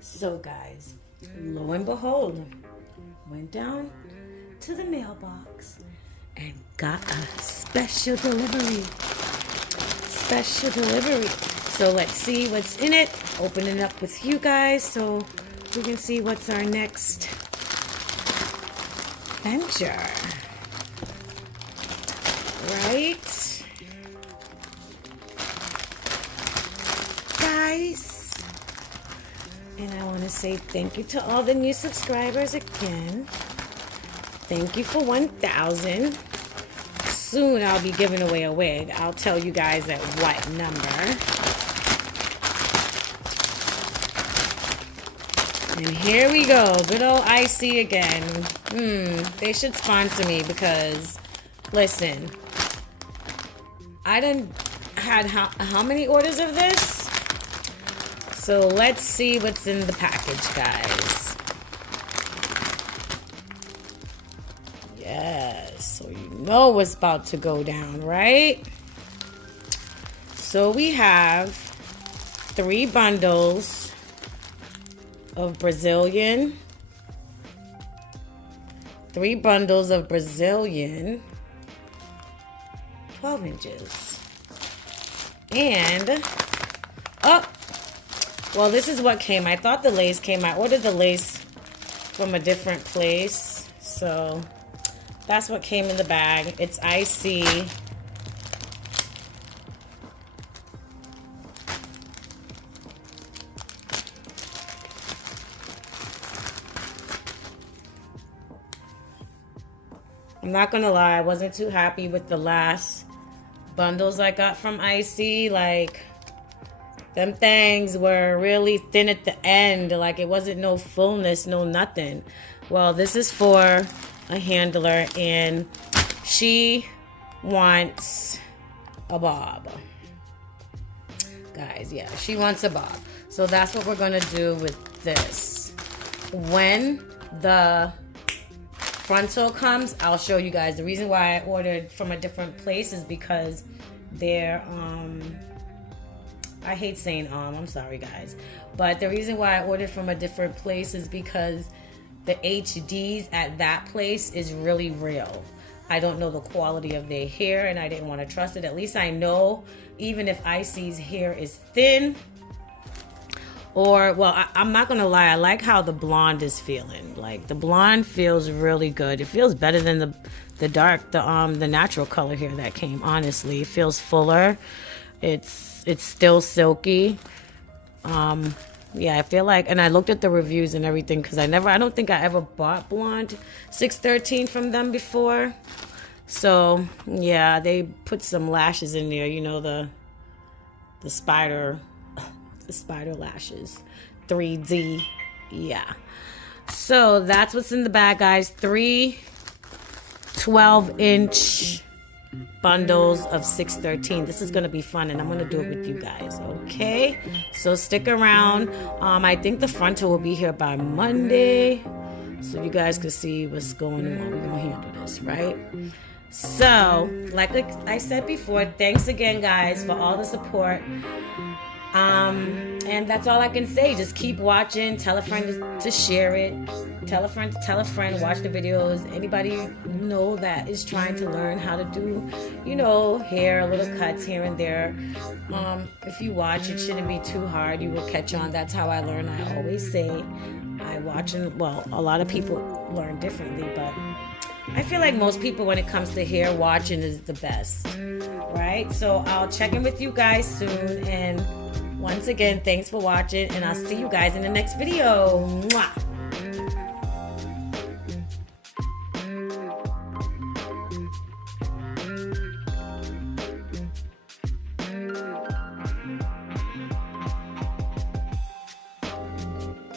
So guys, lo and behold, went down to the mailbox and got a special delivery. Special delivery. So let's see what's in it. Open it up with you guys so we can see what's our next venture. Right? Guys. And I want to say thank you to all the new subscribers again. Thank you for 1,000. Soon I'll be giving away a wig. I'll tell you guys at what number. And here we go. Good old Icy again. They should sponsor me because, listen, I done had how many orders of this? So let's see what's in the package, guys. Yes, so you know what's about to go down, right? So we have 3 bundles of Brazilian. 3 bundles of Brazilian 12 inches. And, well, this is what came. I thought the lace came. I ordered the lace from a different place. So that's what came in the bag. It's icy. I'm not gonna lie, I wasn't too happy with the last bundles I got from Icy. Like, them things were really thin at the end. Like, it wasn't no fullness, no nothing. Well, this is for a handler, and she wants a bob. Guys, yeah, she wants a bob. So that's what we're gonna do with this. When the frontal comes, I'll show you guys. The reason why I ordered from a different place is because they're I hate saying I'm sorry guys, but the reason why I ordered from a different place is because the HDs at that place is really real. I don't know the quality of their hair, and I didn't want to trust it. At least I know, even if Icy's hair is thin, or, well, I'm not gonna lie, I like how the blonde is feeling. Like, the blonde feels really good. It feels better than the dark, the natural color hair that came. Honestly, it feels fuller. It's still silky. Yeah, I feel like, and I looked at the reviews and everything because I don't think I ever bought blonde 613 from them before. So yeah, they put some lashes in there. You know, the spider lashes, 3D. Yeah. So that's what's in the bag, guys. 3 12-inch bundles of 613. This is gonna be fun, and I'm gonna do it with you guys. Okay, so stick around. I think the frontal will be here by Monday, so you guys can see what's going on. We're gonna handle this, right? So, like I said before, thanks again, guys, for all the support. And that's all I can say. Just keep watching. Tell a friend to share it. Tell a friend to tell a friend. Watch the videos. Anybody you know that is trying to learn how to do, you know, hair, little cuts here and there. If you watch, it shouldn't be too hard. You will catch on. That's how I learn. I always say I watch, and, well, a lot of people learn differently, but I feel like most people, when it comes to hair, watching is the best, right? So I'll check in with you guys soon, and once again, thanks for watching, and I'll see you guys in the next video. Mwah!